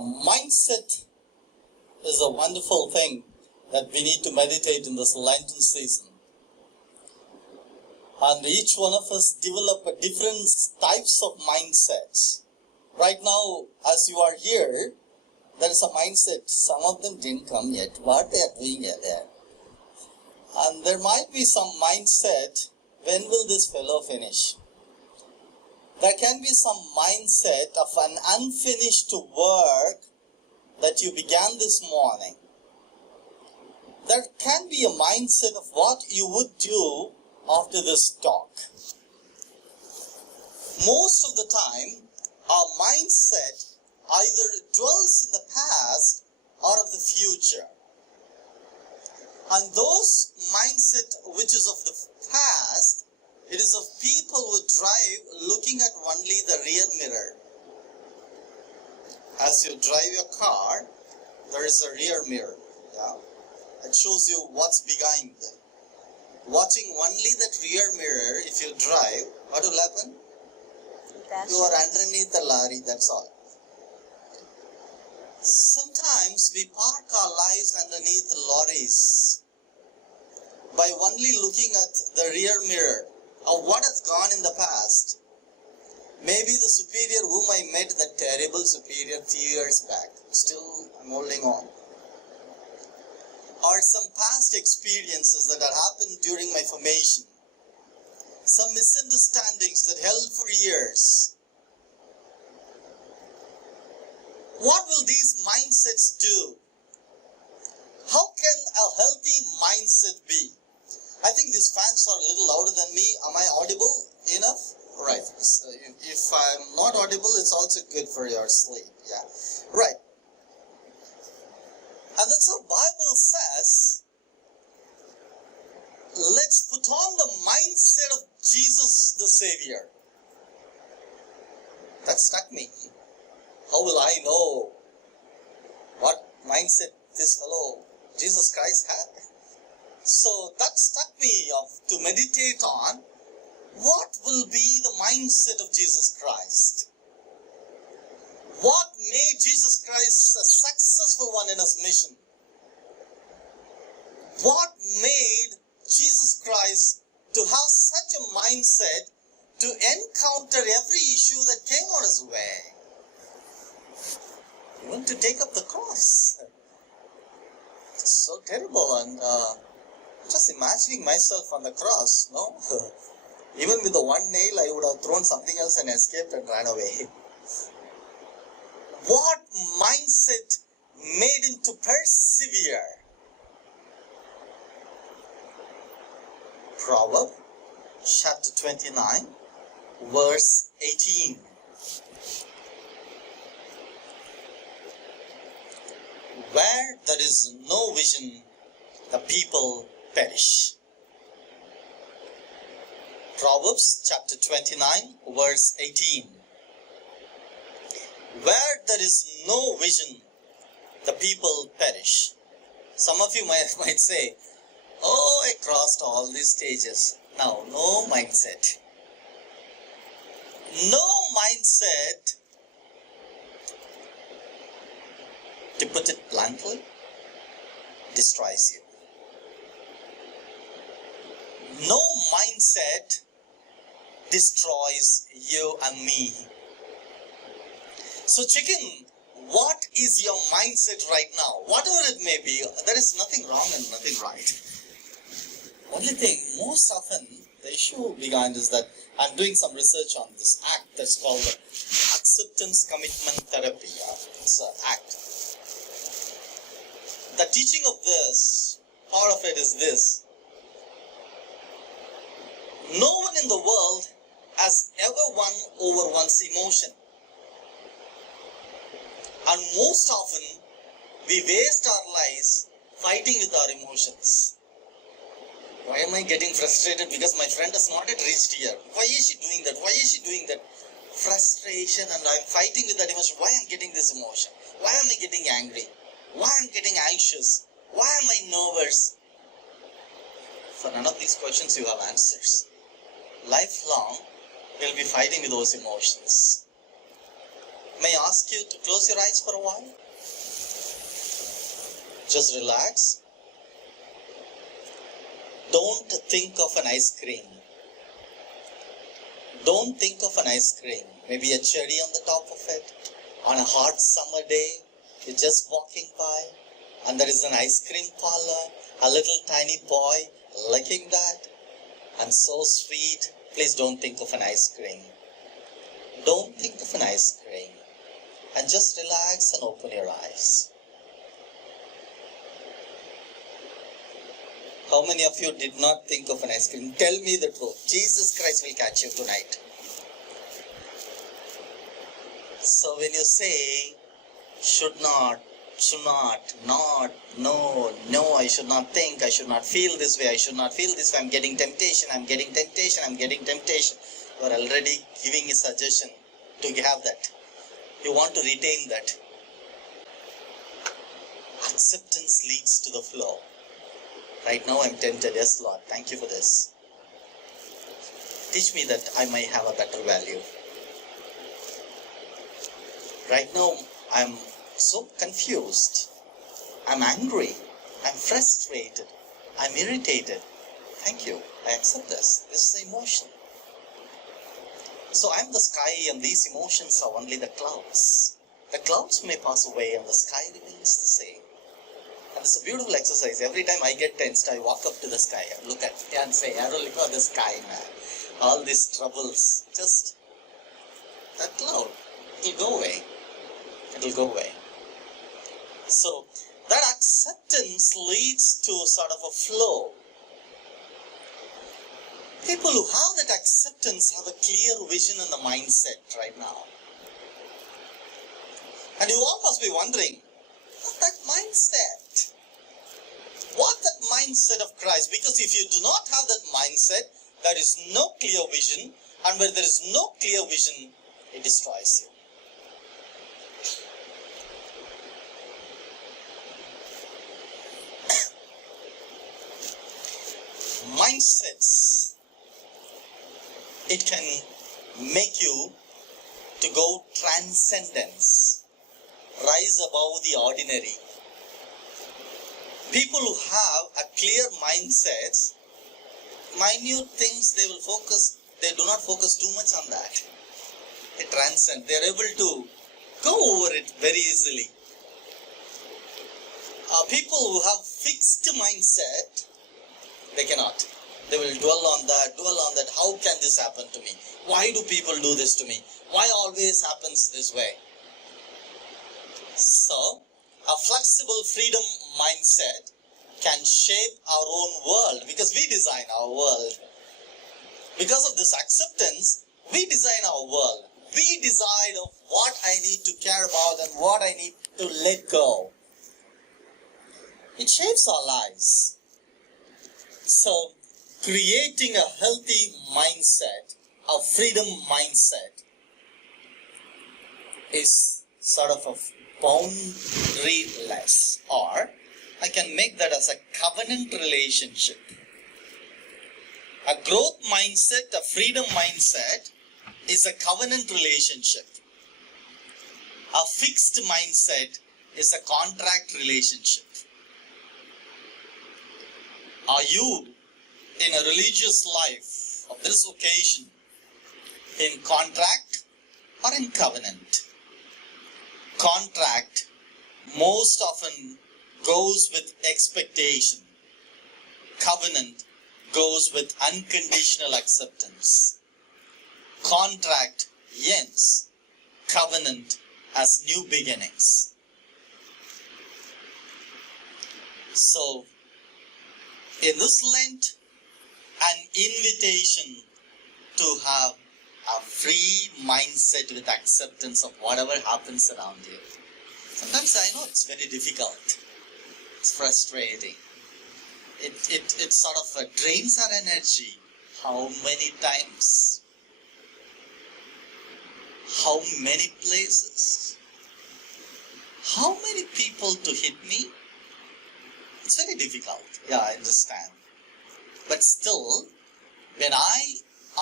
Mindset is a wonderful thing that we need to meditate in this Lenten season. And each one of us develop a different types of mindsets. Right now, as you are here, there is a mindset. Some of them didn't come yet. What they are doing there? And there might be some mindset, when will this fellow finish? There can be some mindset of an unfinished work that you began this morning. There can be a mindset of what you would do after this talk. Most of the time, our mindset either dwells in the past or of the future. And those mindset which is of the past, it is of people who drive looking at only the rear mirror. As you drive your car, there is a rear mirror. Yeah? It shows you what's behind them. Watching only that rear mirror, if you drive, what will happen? You are underneath the lorry, that's all. Sometimes we park our lives underneath lorries by only looking at the rear mirror of what has gone in the past. Maybe the superior whom I met, that terrible superior few years back, still I'm holding on. Or some past experiences that had happened during my formation. Some misunderstandings that held for years. What will these mindsets do? How can a healthy mindset be? I think these fans are a little louder than me. Am I audible enough? Right. So if I'm not audible, it's also good for your sleep. Yeah. Right. And that's what the Bible says. Let's put on the mindset of Jesus the Savior. That struck me. How will I know what mindset this fellow Jesus Christ had? So that struck me to meditate on what will be the mindset of Jesus Christ. What made Jesus Christ a successful one in his mission? What made Jesus Christ to have such a mindset to encounter every issue that came on his way? Even to take up the cross. It's so terrible, and just imagining myself on the cross, no? Even with the one nail, I would have thrown something else and escaped and ran away. What mindset made him to persevere? Proverbs chapter 29, verse 18. Where there is no vision, the people perish. Proverbs chapter 29, verse 18. Where there is no vision, the people perish. Some of you might say, oh, I crossed all these stages. Now, no mindset. No mindset, to put it bluntly, destroys you. No mindset destroys you and me. So check in, what is your mindset right now? Whatever it may be, there is nothing wrong and nothing right. Only thing, most often, the issue behind is that I'm doing some research on this act that's called acceptance commitment therapy. It's an act. The teaching of this, part of it is this. No one in the world has ever won over one's emotion. And most often, we waste our lives fighting with our emotions. Why am I getting frustrated? Because my friend has not yet reached here. Why is she doing that? Why is she doing that? Frustration, and I'm fighting with that emotion. Why am I getting this emotion? Why am I getting angry? Why am I getting anxious? Why am I nervous? For none of these questions you have answers. Lifelong, we'll be fighting with those emotions. May I ask you to close your eyes for a while? Just relax. Don't think of an ice cream. Don't think of an ice cream. Maybe a cherry on the top of it. On a hot summer day, you're just walking by and there is an ice cream parlor, a little tiny boy licking that, and so sweet. Please don't think of an ice cream. Don't think of an ice cream. And just relax and open your eyes. How many of you did not think of an ice cream? Tell me the truth. Jesus Christ will catch you tonight. So when you say, should not, no, I should not think, I should not feel this way, I should not feel this way, I'm getting temptation. You are already giving a suggestion to have that. You want to retain that. Acceptance leads to the flow. Right now I'm tempted. Yes, Lord, thank you for this. Teach me that I may have a better value. Right now I'm so confused. I'm angry. I'm frustrated. I'm irritated. Thank you. I accept this. This is emotion. So I'm the sky and these emotions are only the clouds. The clouds may pass away and the sky remains the same. And it's a beautiful exercise. Every time I get tensed, I walk up to the sky and look at it and say, Arul, look at the sky, man. All these troubles, just that cloud, it'll go away. It'll go away. So that acceptance leads to sort of a flow. People who have that acceptance have a clear vision in the mindset right now. And you all must be wondering, what that mindset? What that mindset of Christ? Because if you do not have that mindset, there is no clear vision. And where there is no clear vision, it destroys you. Mindsets, it can make you to go transcendence, rise above the ordinary. People who have a clear mindset, minute things they will focus, they do not focus too much on that. They transcend, they are able to go over it very easily. People who have fixed mindset, they cannot. They will dwell on that. How can this happen to me? Why do people do this to me? Why always happens this way? So, a flexible freedom mindset can shape our own world because we design our world. Because of this acceptance, we design our world. We decide of what I need to care about and what I need to let go. It shapes our lives. So, creating a healthy mindset, a freedom mindset, is sort of a boundaryless, or I can make that as a covenant relationship. A growth mindset, a freedom mindset, is a covenant relationship. A fixed mindset is a contract relationship. Are you in a religious life of this occasion in contract or in covenant? Contract most often goes with expectation. Covenant goes with unconditional acceptance. Contract ends. Covenant has new beginnings. So, in this Lent, an invitation to have a free mindset with acceptance of whatever happens around you. Sometimes I know it's very difficult. It's frustrating. It sort of drains our energy. How many times? How many places? How many people to hit me? It's very difficult. Yeah, I understand. But still, when I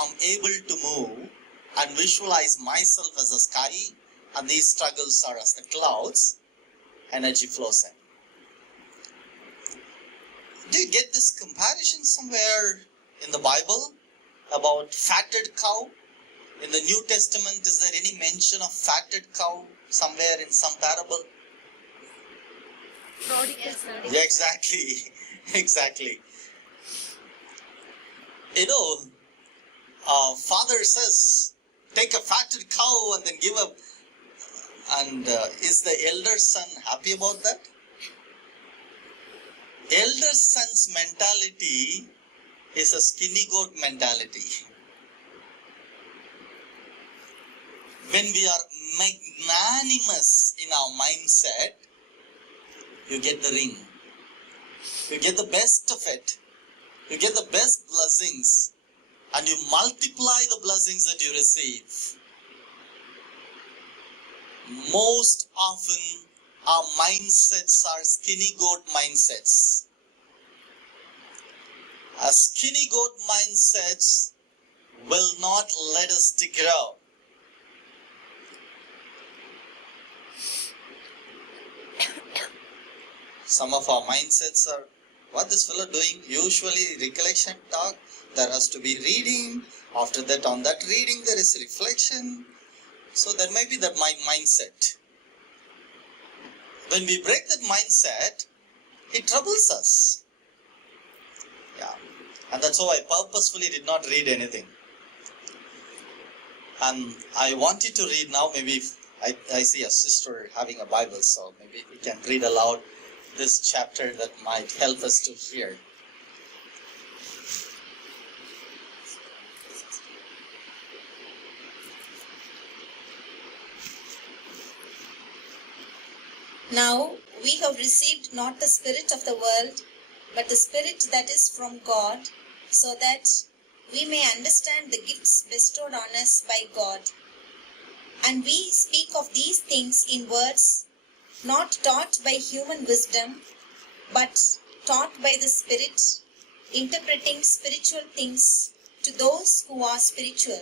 am able to move and visualize myself as a sky and these struggles are as the clouds, energy flows in. Do you get this comparison somewhere in the Bible about fatted cow? In the New Testament, is there any mention of fatted cow somewhere in some parable? Yeah, exactly. Exactly. You know, father says, take a fatted cow and then give up. And is the elder son happy about that? Elder son's mentality is a skinny goat mentality. When we are magnanimous in our mindset, you get the ring. You get the best of it. You get the best blessings. And you multiply the blessings that you receive. Most often, our mindsets are skinny goat mindsets. Our skinny goat mindsets will not let us to grow. Some of our mindsets are, what this fellow doing? Usually recollection talk, there has to be reading. After that, on that reading, there is reflection. So there may be that mindset. When we break that mindset, it troubles us. Yeah. And that's why I purposefully did not read anything. And I want you to read now. Maybe I see a sister having a Bible, so maybe we can read aloud this chapter that might help us to hear. Now we have received not the spirit of the world, but the Spirit that is from God, so that we may understand the gifts bestowed on us by God. And we speak of these things in words not taught by human wisdom, but taught by the Spirit, interpreting spiritual things to those who are spiritual.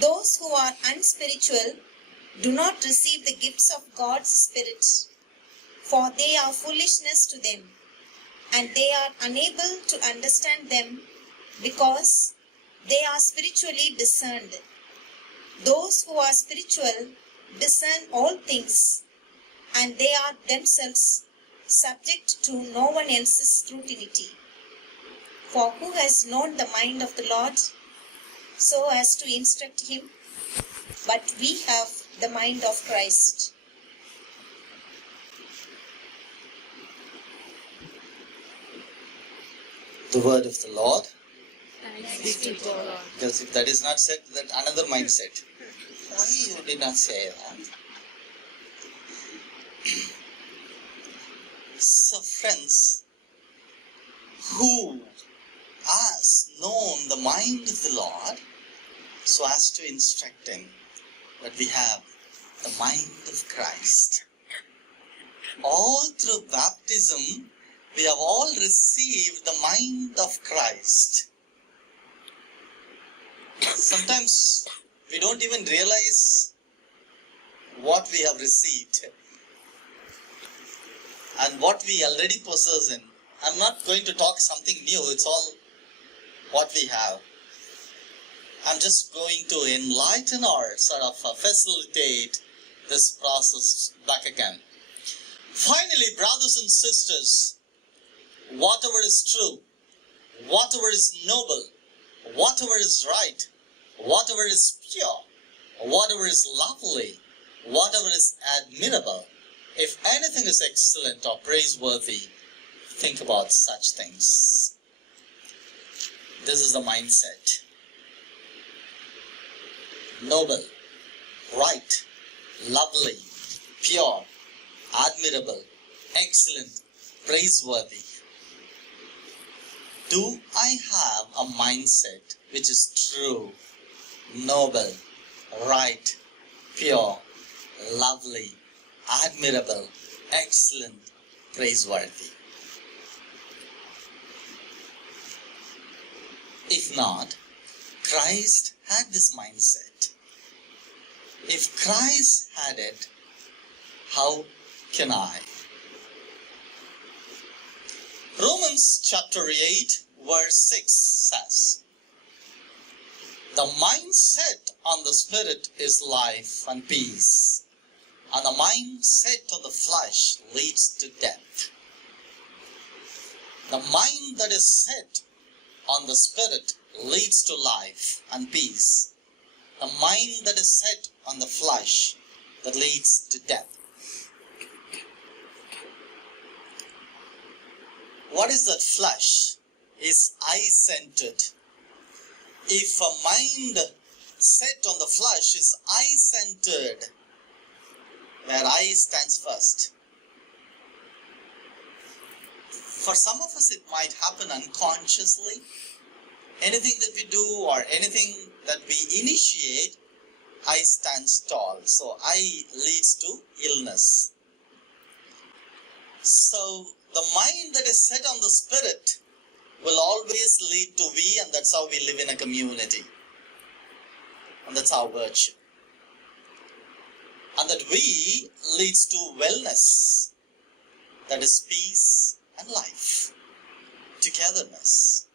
Those who are unspiritual do not receive the gifts of God's Spirit, for they are foolishness to them, and they are unable to understand them because they are spiritually discerned. Those who are spiritual discern all things, and they are themselves subject to no one else's scrutiny. For who has known the mind of the Lord so as to instruct him? But we have the mind of Christ. The word of the Lord. Thanks be to God. Because if that is not said, that another mindset. Why you did not say that? So friends, who has known the mind of the Lord so as to instruct him, that we have the mind of Christ. All through baptism, we have all received the mind of Christ. Sometimes we don't even realize what we have received and what we already possess in. I'm not going to talk something new, it's all what we have. I'm just going to enlighten or sort of facilitate this process back again. Finally, brothers and sisters, whatever is true, whatever is noble, whatever is right, whatever is pure, whatever is lovely, whatever is admirable, if anything is excellent or praiseworthy, think about such things. This is the mindset. Noble, right, lovely, pure, admirable, excellent, praiseworthy. Do I have a mindset which is true, noble, right, pure, lovely, admirable, excellent, praiseworthy? If not, Christ had this mindset. If Christ had it, how can I? Romans chapter 8 verse 6 says, the mindset on the spirit is life and peace, and the mindset on the flesh leads to death. The mind that is set on the spirit leads to life and peace. The mind that is set on the flesh that leads to death. What is that flesh? Is eye-centered. If a mind set on the flesh is eye-centered, where eye stands first. For some of us it might happen unconsciously. Anything that we do or anything that we initiate, eye stands tall. So eye leads to illness. So the mind that is set on the spirit will always lead to we, and that's how we live in a community. And that's our virtue. And that we leads to wellness. That is peace and life. Togetherness.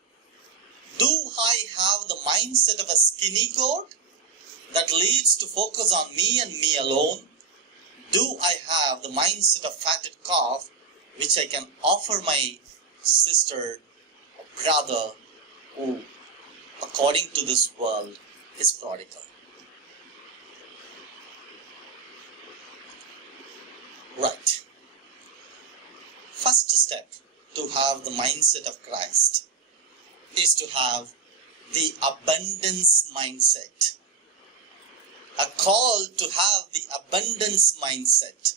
Do I have the mindset of a skinny goat that leads to focus on me and me alone? Do I have the mindset of fatted calf which I can offer my sister or brother who, according to this world, is prodigal? Right. First step to have the mindset of Christ is to have the abundance mindset. A call to have the abundance mindset.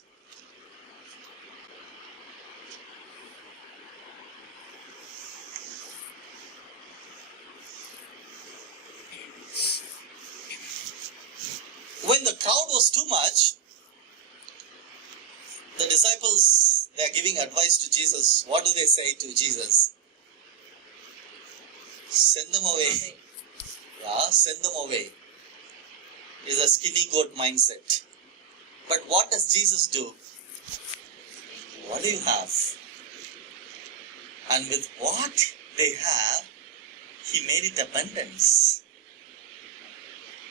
When the crowd was too much, the disciples, they are giving advice to Jesus. What do they say to Jesus? Send them away. Yeah, send them away. Is a skinny goat mindset. But what does Jesus do? What do you have? And with what they have, he made it abundance.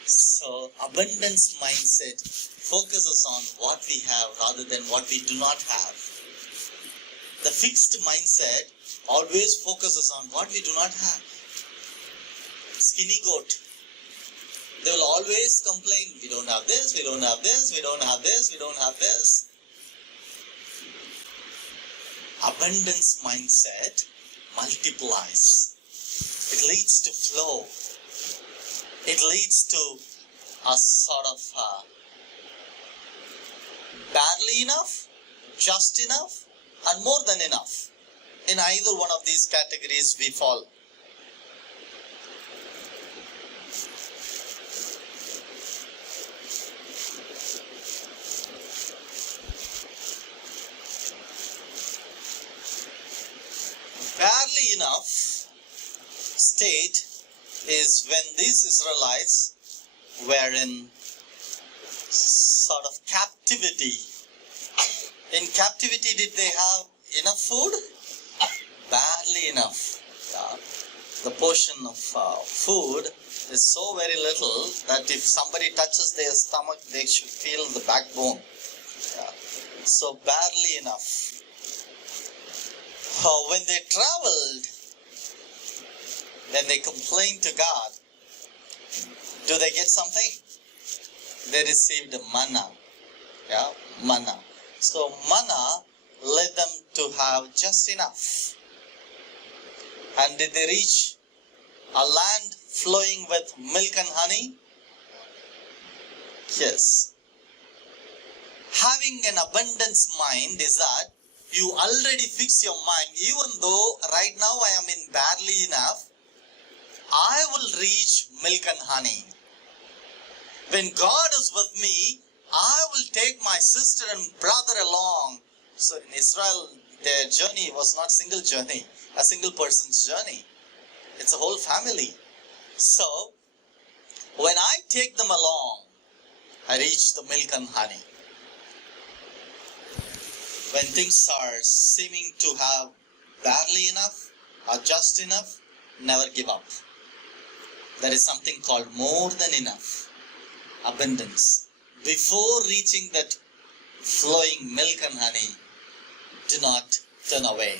So abundance mindset focuses on what we have rather than what we do not have. The fixed mindset always focuses on what we do not have. Skinny goat. They will always complain, we don't have this, we don't have this, we don't have this, we don't have this. Abundance mindset multiplies. It leads to flow. It leads to a sort of barely enough, just enough, and more than enough. In either one of these categories we fall. Barely enough state is when these Israelites were in sort of captivity. In captivity, did they have enough food? Barely enough. The portion of food is so very little that if somebody touches their stomach, they should feel the backbone. So barely enough. When they traveled, when they complained to God, do they get something? They received manna. Manna. So manna led them to have just enough. And did they reach a land flowing with milk and honey? Yes. Having an abundance mind is that you already fix your mind, even though right now I am in barely enough, I will reach milk and honey. When God is with me, I will take my sister and brother along. So in Israel, their journey was not single journey, a single person's journey. It's a whole family. So when I take them along, I reach the milk and honey. When things are seeming to have barely enough or just enough, never give up. There is something called more than enough, abundance. Before reaching that flowing milk and honey, do not turn away.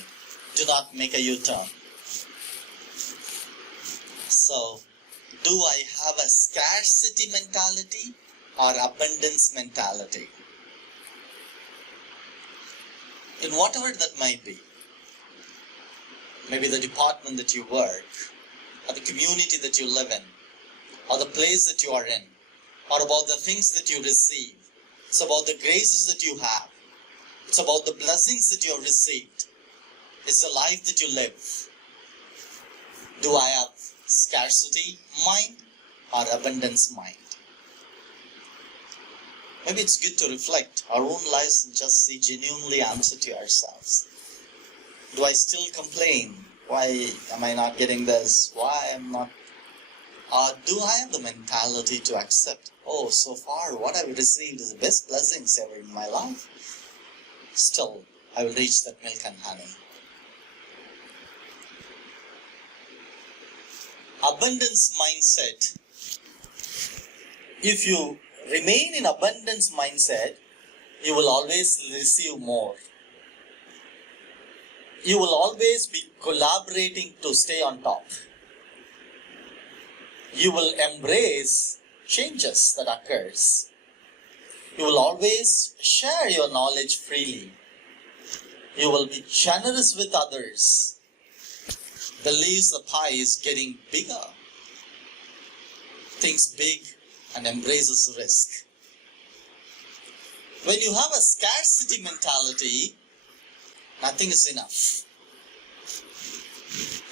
Do not make a U-turn. So, do I have a scarcity mentality or abundance mentality? In whatever that might be, maybe the department that you work, or the community that you live in, or the place that you are in, or about the things that you receive. It's about the graces that you have. It's about the blessings that you have received. It's the life that you live. Do I have scarcity mind or abundance mind? Maybe it's good to reflect our own lives and just see genuinely answer to ourselves. Do I still complain? Why am I not getting this? Why am not? Or do I have the mentality to accept, oh, so far what I've received is the best blessings ever in my life. Still, I will reach that milk and honey. Abundance mindset. If you remain in abundance mindset, you will always receive more. You will always be collaborating to stay on top. You will embrace changes that occurs. You will always share your knowledge freely. You will be generous with others. Believes the pie is getting bigger. Thinks big and embraces risk. When you have a scarcity mentality, nothing is enough.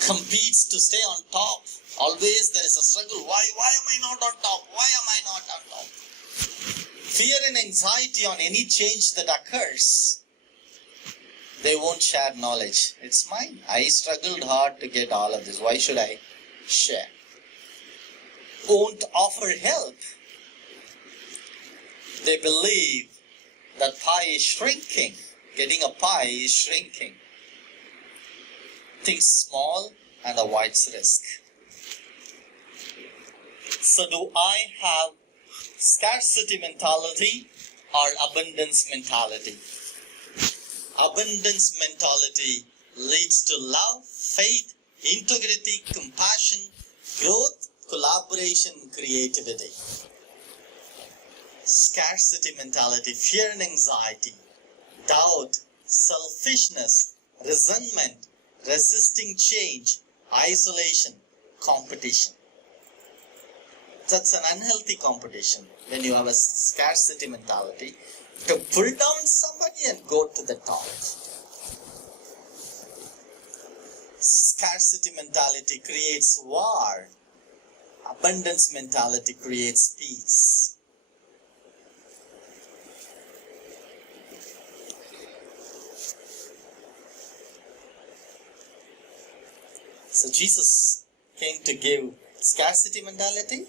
Competes to stay on top. Always there is a struggle. Why am I not on top? Why am I not on top? Fear and anxiety on any change that occurs. They won't share knowledge. It's mine. I struggled hard to get all of this. Why should I share? Won't offer help. They believe that pie is shrinking. Getting a pie is shrinking. Think small and avoids risk. So do I have scarcity mentality or abundance mentality? Abundance mentality leads to love, faith, integrity, compassion, growth, collaboration, creativity. Scarcity mentality, fear and anxiety, doubt, selfishness, resentment, resisting change, isolation, competition. That's an unhealthy competition when you have a scarcity mentality to pull down somebody and go to the top. Scarcity mentality creates war. Abundance mentality creates peace. So Jesus came to give scarcity mentality,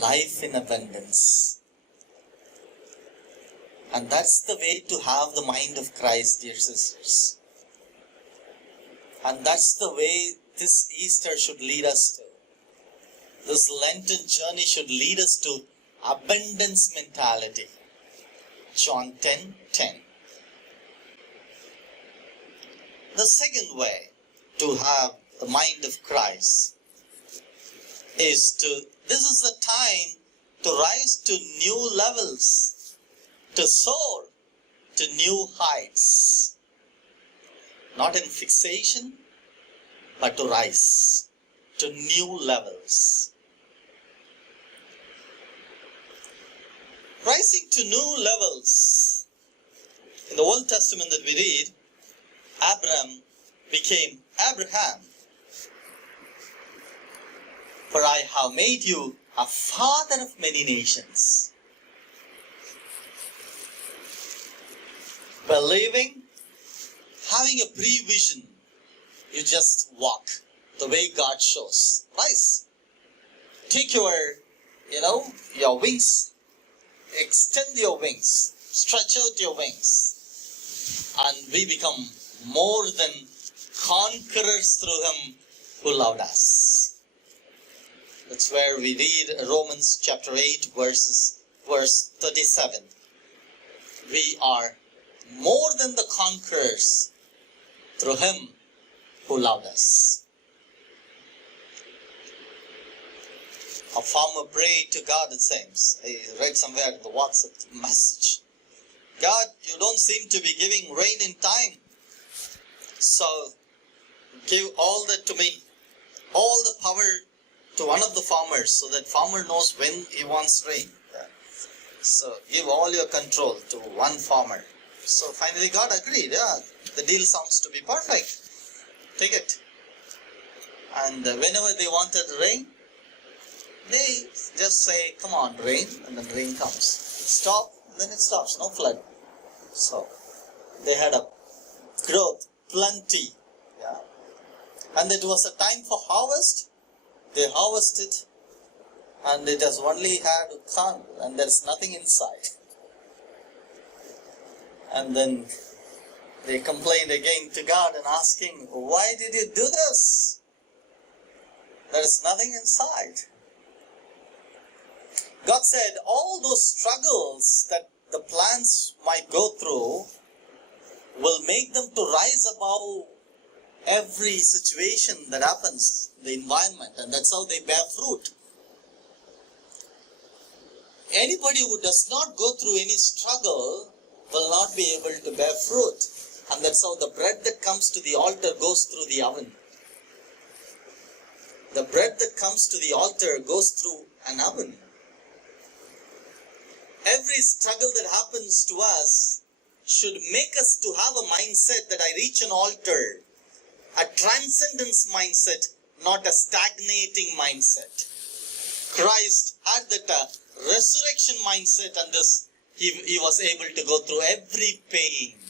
life in abundance. And that's the way to have the mind of Christ, dear sisters. And that's the way this Easter should lead us to. This Lenten journey should lead us to abundance mentality. John 10:10. The second way to have the mind of Christ is this is the time to rise to new levels, to soar to new heights. Not in fixation, but to rise to new levels. Rising to new levels. In the Old Testament that we read, Abram became Abraham. For I have made you a father of many nations. Believing, having a prevision, you just walk the way God shows. Rise. Take your your wings, extend your wings, stretch out your wings, and we become more than conquerors through Him who loved us. That's where we read Romans chapter 8 verse 37. We are more than the conquerors through Him who loved us. A farmer prayed to God, it seems. I read somewhere in the WhatsApp message. God, you don't seem to be giving rain in time. So, give all that to me. All the power to one of the farmers, so that farmer knows when he wants rain. So, give all your control to one farmer. So, finally God agreed. Yeah, the deal sounds to be perfect. Take it. And whenever they wanted rain, they just say, come on, rain, and then rain comes. Stop, then it stops, no flood. So, they had a growth, plenty. Yeah. And it was a time for harvest. They harvested, and it has only had corn, and there is nothing inside. And then they complained again to God and asking, why did you do this? There is nothing inside. God said, all those struggles that the plants might go through will make them to rise above every situation that happens in the environment, and that's how they bear fruit. Anybody who does not go through any struggle will not be able to bear fruit, and that's how the bread that comes to the altar goes through the oven. The bread that comes to the altar goes through an oven. Every struggle that happens to us should make us to have a mindset that I reach an altar, a transcendence mindset, not a stagnating mindset. Christ had that resurrection mindset, and this he was able to go through every pain.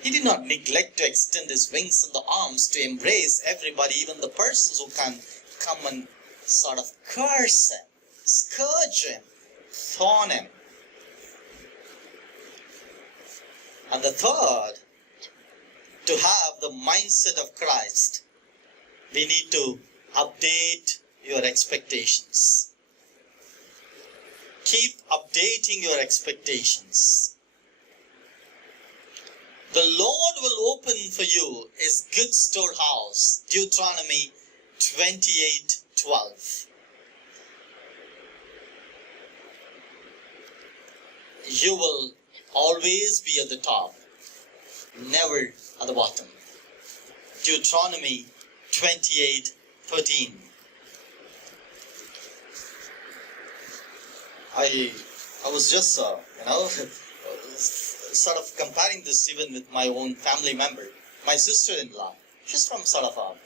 He did not neglect to extend His wings and the arms to embrace everybody, even the persons who can come and sort of curse Him, scourge Him, thorn Him. And the third, to have the mindset of Christ, we need to update your expectations. Keep updating your expectations. The Lord will open for you His good storehouse. Deuteronomy 28:12. You will always be at the top, never at the bottom. Deuteronomy 28:13. I was just sort of comparing this even with my own family member, my sister-in-law. She's from sort of a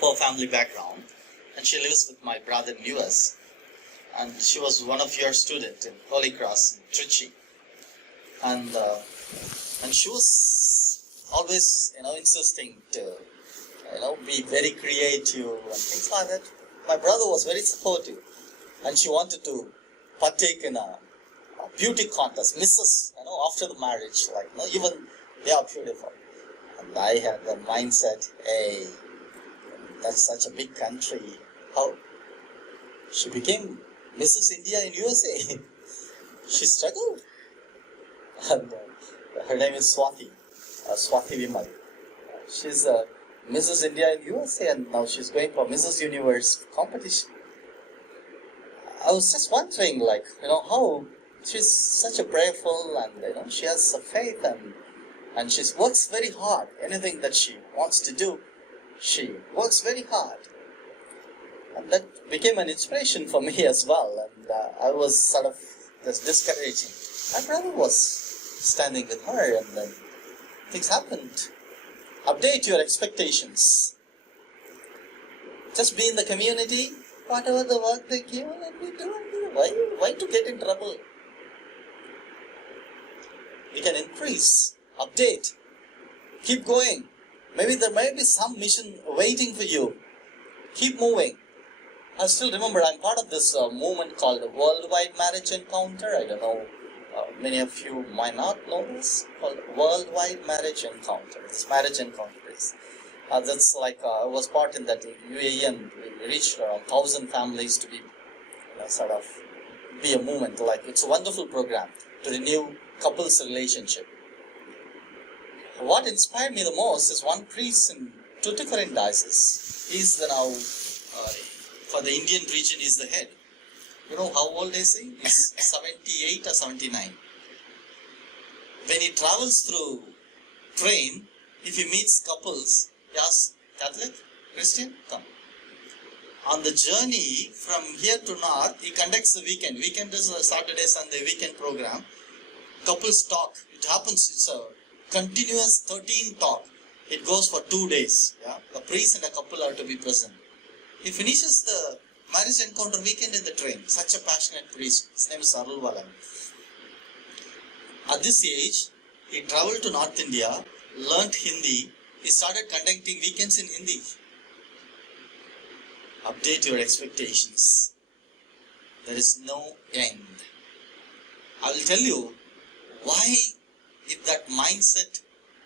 poor family background, and she lives with my brother in US. And she was one of your students in Holy Cross in Trichy. And she was always, insisting to, be very creative and things like that. My brother was very supportive, and she wanted to partake in a beauty contest, Mrs. After the marriage, even they are beautiful. And I had the mindset, hey, that's such a big country. How? She became Mrs. India in USA. She struggled. And her name is Swati Vimal. She's Mrs. India in USA, and now she's going for Mrs. Universe competition. I was just wondering, how she's such a prayerful, and she has a faith, and she works very hard. Anything that she wants to do, she works very hard. And that became an inspiration for me as well. And I was sort of just discouraging. My brother was standing with her, and then things happened. Update your expectations. Just be in the community. Whatever the work they give, let me do it. Why to get in trouble? We can increase, update, keep going. Maybe there might be some mission waiting for you. Keep moving. I still remember I'm part of this movement called the Worldwide Marriage Encounter. I don't know, many of you might not know this, called Worldwide Marriage Encounter. This marriage encounter is. That's like, I was part in that UAE, and we reached around 1,000 families to be, sort of be a movement. Like, it's a wonderful program to renew couples' relationship. What inspired me the most is one priest in Tuticorin diocese. He's the now, for the Indian region, is the head. You know how old is he? He's 78 or 79. When he travels through train, if he meets couples, he asks, Catholic, Christian, come. On the journey from here to north, he conducts the weekend. Weekend is a Saturday, Sunday weekend program. Couples talk. It happens, it's a continuous 13 talk. It goes for 2 days. Yeah? A priest and a couple are to be present. He finishes the marriage encounter weekend in the train. Such a passionate priest. His name is Arul. At this age, he traveled to North India, learnt Hindi. He started conducting weekends in Hindi. Update your expectations. There is no end. I will tell you why, if that mindset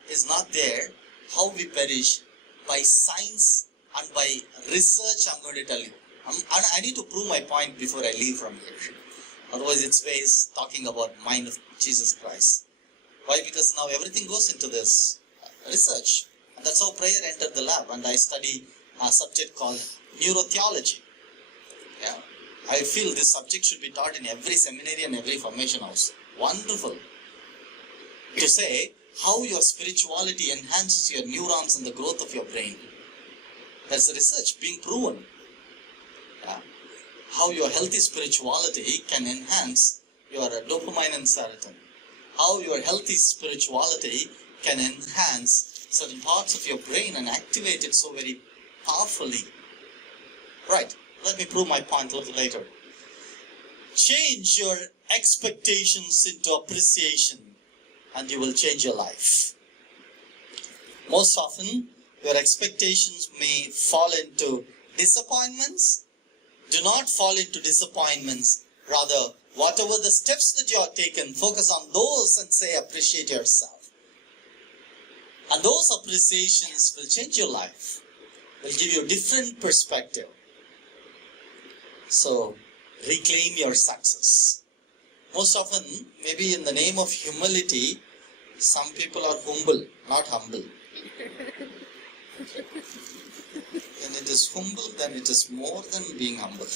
is not there, how we perish by science and by research. I'm going to tell you. I need to prove my point before I leave from here. Otherwise it's waste talking about mind of Jesus Christ. Why? Because now everything goes into this research. And that's how prayer entered the lab. And I study a subject called neurotheology. Yeah. I feel this subject should be taught in every seminary and every formation house. Wonderful. To say how your spirituality enhances your neurons and the growth of your brain. There's research being proven. Yeah. How your healthy spirituality can enhance your dopamine and serotonin. How your healthy spirituality can enhance certain parts of your brain and activate it so very powerfully. Right, let me prove my point a little later. Change your expectations into appreciation and you will change your life. Most often, your expectations may fall into disappointments. Do not fall into disappointments. Rather, whatever the steps that you have taken, focus on those and say appreciate yourself. And those appreciations will change your life. Will give you a different perspective. So, reclaim your success. Most often, maybe in the name of humility, some people are humble, not humble. When it is humble, then it is more than being humble.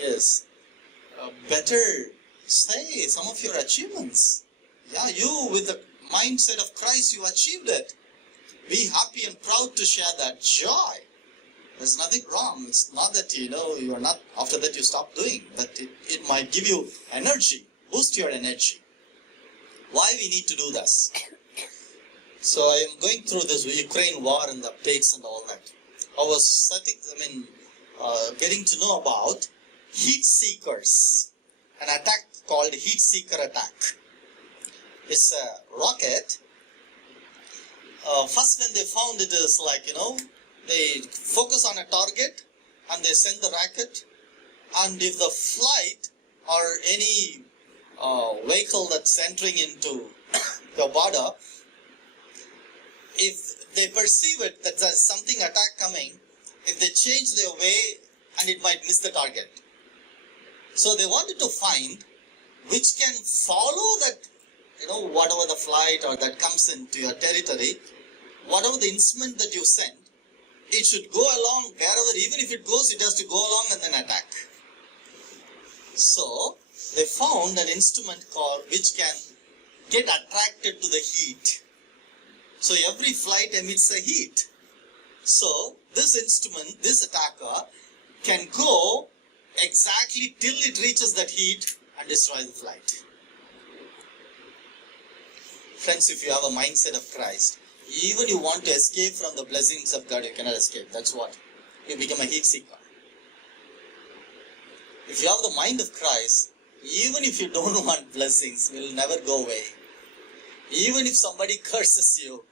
Yes. Better say some of your achievements. Yeah, you with the mindset of Christ, you achieved it. Be happy and proud to share that joy. There's nothing wrong. It's not that, you are not, after that you stop doing. But it might give you energy, boost your energy. Why we need to do this? So I am going through this Ukraine war and the updates and all that. I was getting to know about heat seekers. An attack called heat seeker attack. It's a rocket. First when they found it is like, they focus on a target and they send the rocket, and if the flight or any vehicle that's entering into your border, if they perceive it that there's something attack coming, if they change their way and it might miss the target. So they wanted to find which can follow that, whatever the flight or that comes into your territory, whatever the instrument that you send, it should go along wherever, even if it goes, it has to go along and then attack. So, they found an instrument called, which can get attracted to the heat. So, every flight emits a heat. So, this instrument, this attacker, can go exactly till it reaches that heat and destroy the flight. Friends, if you have a mindset of Christ, even you want to escape from the blessings of God, you cannot escape. That's what. You become a heat seeker. If you have the mind of Christ, even if you don't want blessings, will never go away. Even if somebody curses you,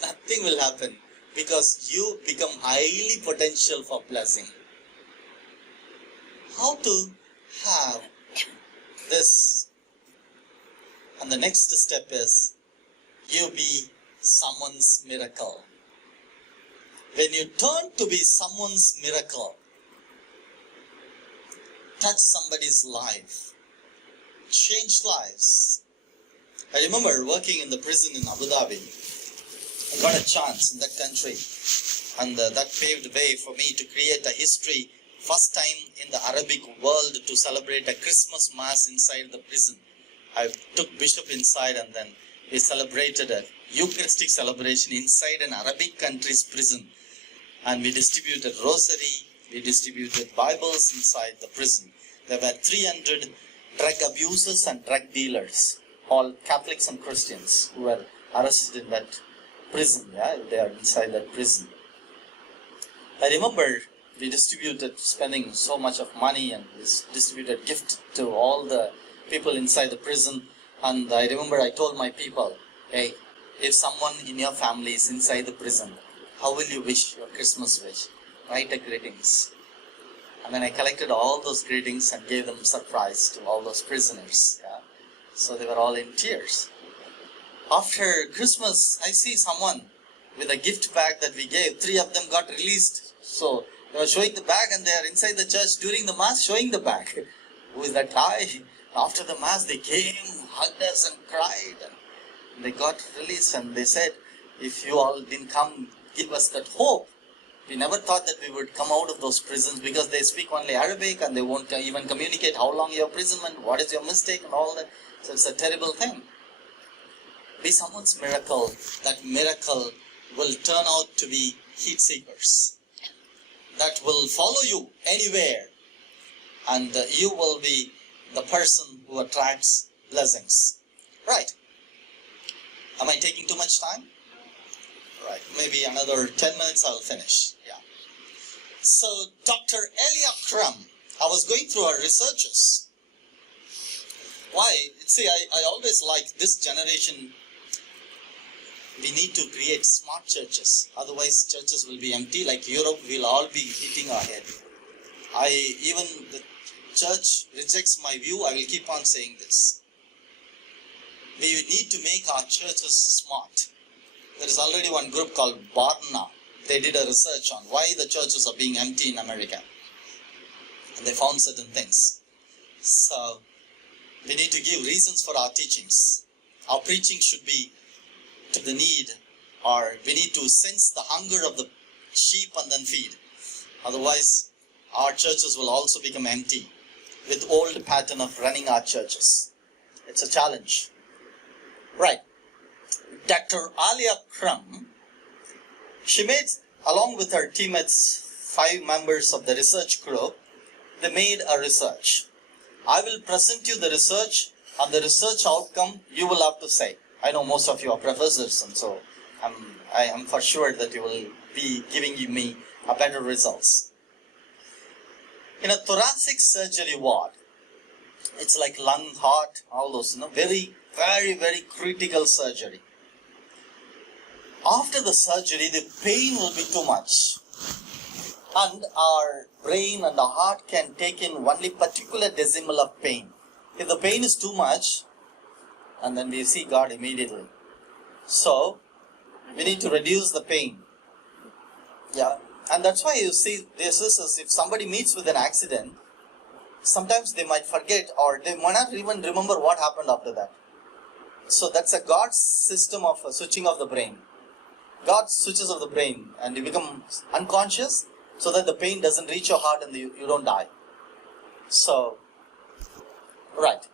nothing will happen. because you become highly potential for blessing. How to have this? And the next step is, you be someone's miracle. When you turn to be someone's miracle, touch somebody's life, change lives. I remember working in the prison in Abu Dhabi. I got a chance in that country, and that paved way for me to create a history. First time in the Arabic world to celebrate a Christmas Mass inside the prison. I took Bishop inside, and then we celebrated a Eucharistic celebration inside an Arabic country's prison. And we distributed rosary, we distributed Bibles inside the prison. There were 300 drug abusers and drug dealers, all Catholics and Christians, who were arrested in that prison. Yeah, they are inside that prison. I remember we distributed, spending so much of money, and we distributed gift to all the people inside the prison. And I remember I told my people, hey, if someone in your family is inside the prison, how will you wish your Christmas wish? Write a greetings. And then I collected all those greetings and gave them surprise to all those prisoners. Yeah? So they were all in tears. After Christmas, I see someone with a gift bag that we gave. 3 of them got released. So they were showing the bag, and they are inside the church during the Mass showing the bag. Who is that guy? After the Mass, they came, hugged us and cried. And they got released, and they said, if you all didn't come, give us that hope. We never thought that we would come out of those prisons, because they speak only Arabic and they won't even communicate how long your imprisonment, what is your mistake and all that. So it's a terrible thing. Be someone's miracle. That miracle will turn out to be heat seekers. That will follow you anywhere. And you will be the person who attracts blessings. Right. Am I taking too much time? Right, maybe another 10 minutes I'll finish. Yeah. So, Dr. Elia Crum, I was going through our researches. Why? See, I always like this generation. We need to create smart churches. Otherwise, churches will be empty. Like Europe, we'll all be hitting our head. Even the church rejects my view. I will keep on saying this. We need to make our churches smart. There is already one group called Barna. They did a research on why the churches are being empty in America. And they found certain things. So, we need to give reasons for our teachings. Our preaching should be to the need, or we need to sense the hunger of the sheep and then feed. Otherwise, our churches will also become empty with old pattern of running our churches. It's a challenge. Right. Dr. Alia Crum, she made, along with her teammates, 5 members of the research group, they made a research. I will present you the research, and the research outcome you will have to say. I know most of you are professors, and so I am for sure that you will be giving me a better results. In a thoracic surgery ward, it's like lung, heart, all those, very, very critical surgery. After the surgery, the pain will be too much. And our brain and the heart can take in only particular decimal of pain. If the pain is too much, and then we see God immediately. So, we need to reduce the pain. Yeah. And that's why you see, this is, if somebody meets with an accident, sometimes they might forget, or they might not even remember what happened after that. So that's a God's system of switching off the brain. God switches off the brain and you become unconscious so that the pain doesn't reach your heart and you don't die. So, right.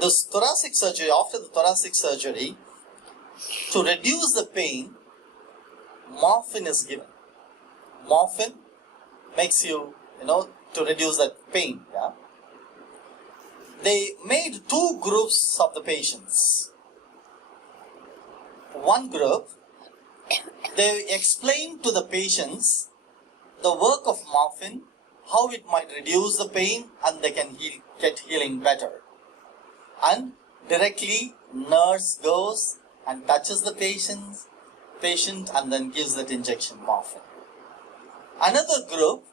This thoracic surgery, after the thoracic surgery, to reduce the pain, morphine is given. Morphine makes you, to reduce that pain. Yeah? They made 2 groups of the patients. One group, they explained to the patients the work of morphine, how it might reduce the pain and they can get healing better. And directly nurse goes and touches the patients patient and then gives that injection morphine. Another group,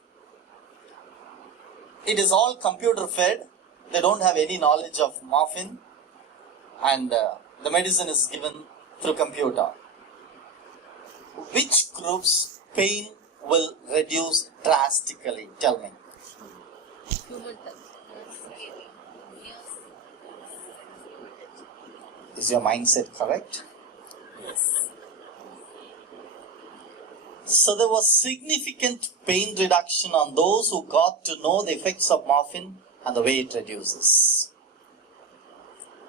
it is all computer fed. They don't have any knowledge of morphine, and the medicine is given through computer. Which group's pain will reduce drastically? Tell me. Is your mindset correct? Yes. So there was significant pain reduction on those who got to know the effects of morphine and the way it reduces.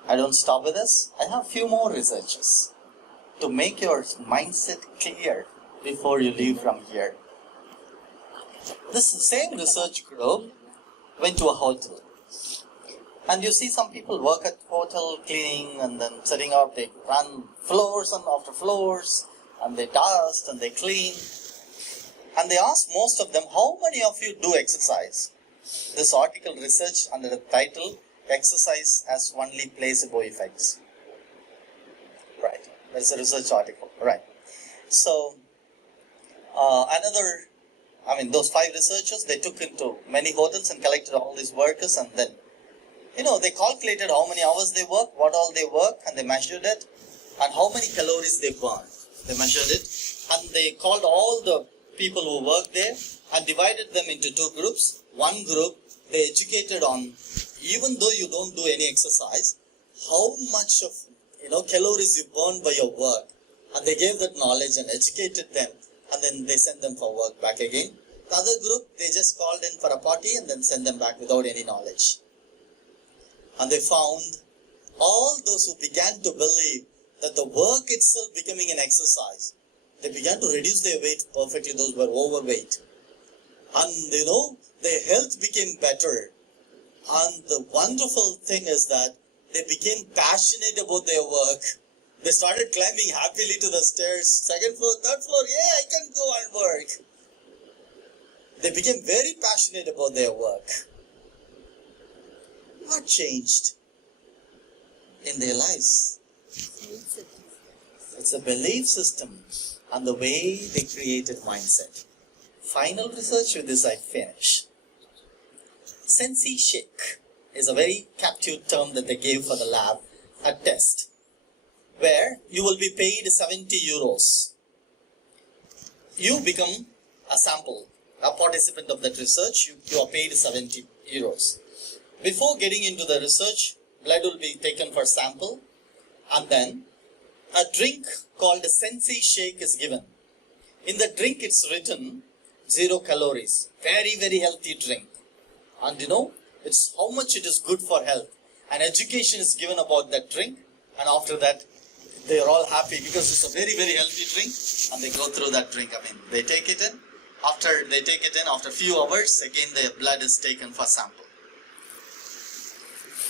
I don't stop with this. I have few more researches to make your mindset clear before you leave from here. This same research group went to a hotel. And you see some people work at hotel cleaning and then setting up, they run floors and after floors, and they dust and they clean. And they asked most of them, how many of you do exercise? This article research under the title, Exercise has Only Placebo Effects. Right, that's a research article, right. So, those 5 researchers, they took into many hotels and collected all these workers, and then they calculated how many hours they work, what all they work, and they measured it, and how many calories they burn. They measured it, and they called all the people who worked there and divided them into 2 groups. One group, they educated on, even though you don't do any exercise, how much of calories you burn by your work. And they gave that knowledge and educated them, and then they sent them for work back again. The other group, they just called in for a party and then sent them back without any knowledge. And they found all those who began to believe that the work itself becoming an exercise, they began to reduce their weight perfectly, those who were overweight. And their health became better. And the wonderful thing is that they became passionate about their work. They started climbing happily to the stairs, 2nd floor, 3rd floor, yeah, I can go and work. They became very passionate about their work. What changed in their lives? It's a belief system and the way they created mindset. Final research with this I finish. Sensi shake is a very captive term that they gave for the lab, a test, where you will be paid 70 euros. You become a sample, a participant of that research, you are paid 70 euros. Before getting into the research, blood will be taken for sample, and then a drink called a Sensi shake is given. In the drink it's written 0 calories, very very healthy drink. And it's how much it is good for health. And education is given about that drink, and after that they are all happy because it's a very very healthy drink, and they go through that drink. They take it in. After they take it in, after a few hours, again their blood is taken for sample.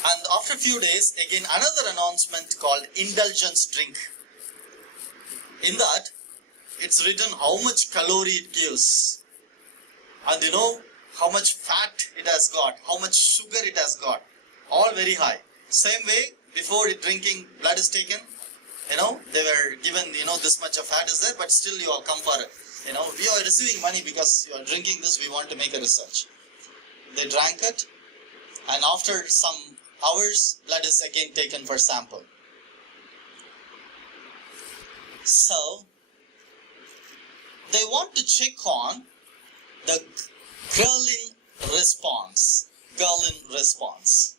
And after a few days, again another announcement called indulgence drink. In that, it's written how much calorie it gives. And how much fat it has got, how much sugar it has got. All very high. Same way, before drinking, blood is taken. They were given, this much of fat is there, but still you are come for it. We are receiving money because you are drinking this, we want to make a research. They drank it, and after some hours, blood is again taken for sample. So, they want to check on the Ghrelin response. Ghrelin response.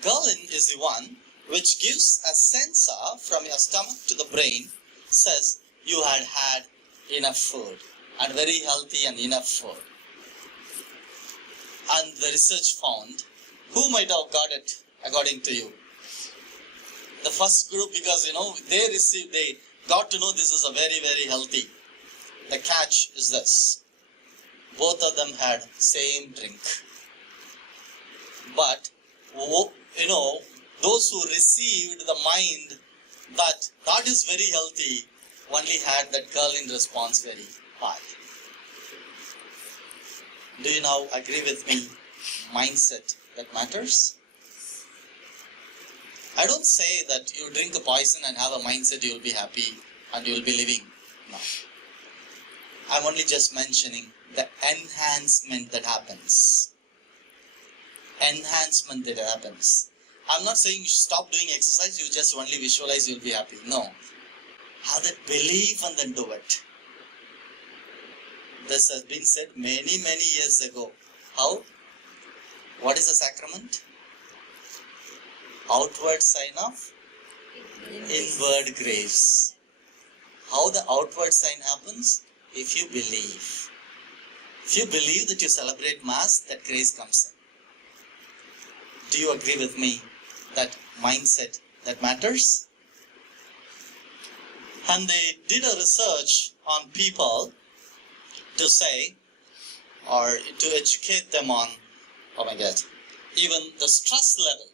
Ghrelin is the one which gives a sensor from your stomach to the brain, says you had enough food and very healthy and enough food. And the research found, who might have got it according to you? The first group, because they got to know this is a very very healthy. The catch is this: both of them had same drink, but those who received the mind that is very healthy only had that Ghrelin response very high. Do you now agree with me? Mindset that matters. I don't say that you drink a poison and have a mindset you will be happy and you will be living. now. I'm only just mentioning the enhancement that happens. Enhancement that happens. I'm not saying you stop doing exercise, you just only visualize, you'll be happy. No. Have that belief and then do it. This has been said many, many years ago. How? What is a sacrament? Outward sign of inward grace. How the outward sign happens? If you believe. If you believe that you celebrate Mass, that grace comes in. Do you agree with me that mindset that matters? And they did a research on people to say, or to educate them on, oh my God, even the stress level.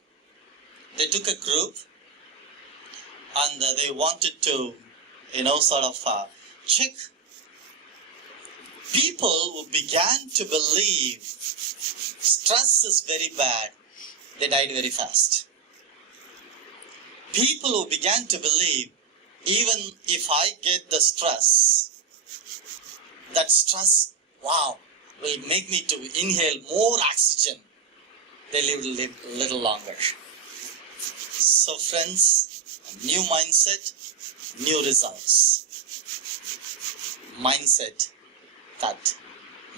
They took a group and they wanted to, sort of check people who began to believe stress is very bad. They died very fast. People who began to believe, even if I get the stress, that stress, wow, will make me to inhale more oxygen. They live a little longer. So friends, new mindset, new results. Mindset that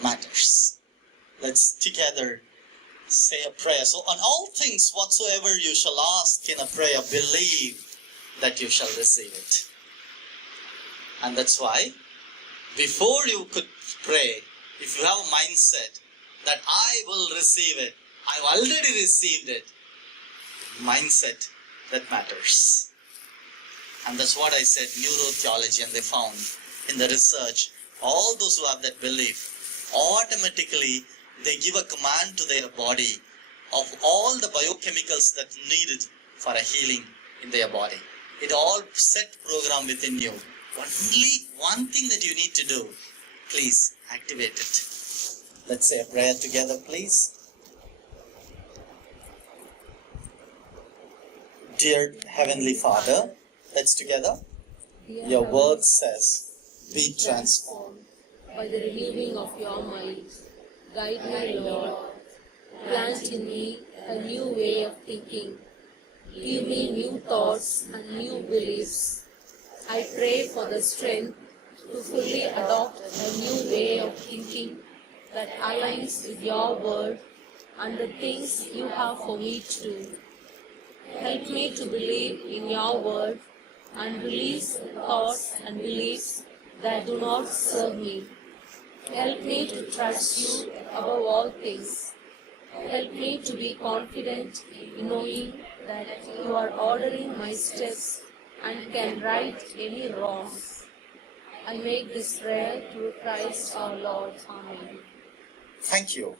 matters. Let's together say a prayer. So on all things whatsoever you shall ask in a prayer, believe that you shall receive it. And that's why, before you could pray, if you have a mindset that I will receive it, I've already received it, mindset that matters. And that's what I said, neurotheology, and they found in the research, all those who have that belief, automatically they give a command to their body of all the biochemicals that needed for a healing in their body. It all set program within you. Only one thing that you need to do, please activate it. Let's say a prayer together, please. Dear Heavenly Father, let's together. Your word says, be transformed by the renewing of your mind. Guide me, Lord. Plant in me a new way of thinking. Give me new thoughts and new beliefs. I pray for the strength to fully adopt a new way of thinking that aligns with your word and the things you have for me to do. Help me to believe in your word and release thoughts and beliefs that do not serve me. Help me to trust you above all things. Help me to be confident in knowing that you are ordering my steps and can right any wrongs. I make this prayer through Christ our Lord. Amen. Thank you.